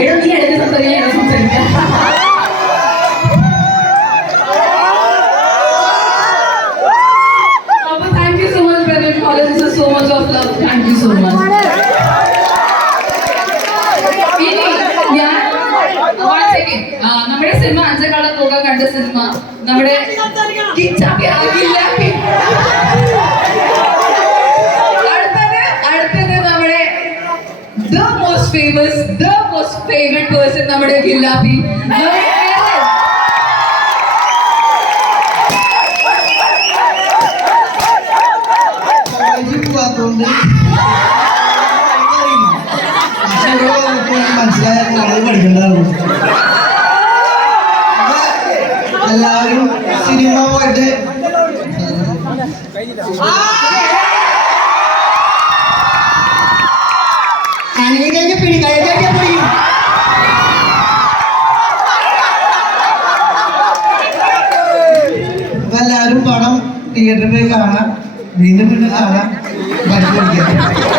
എടാ നീ അടുത്ത് സംസാരിക്കാൻ ഞാൻ സംസാരിക്കാം അപ്പൊ thank you so much brother college so much of love thank you so much ഇനി ഞാൻ one second. ആ, നമ്മുടെ സിനിമ അഞ്ചേക്കാളം പോകാൻ കണ്ട സിനിമ നമ്മുടെ കിച്ചാപ്പി ആകില്ല പോകാത്തോണ്ട് പക്ഷെ ഇവിടെ വന്നപ്പോൾ എനിക്ക് മനസ്സിലായ കോളേജ് പഠിക്കണ്ടായിരുന്നു അപ്പൊ എല്ലാവരും സിനിമ പോയിട്ട് അനങ്ങിക്കഴിഞ്ഞ പിടി കൈകാട്ടിയാ പോയി എല്ലാവരും പണം തിയേറ്ററിൽ പോയി കാണാം. വീണ്ടും വീണ്ടും കാണാം. പഠിച്ചു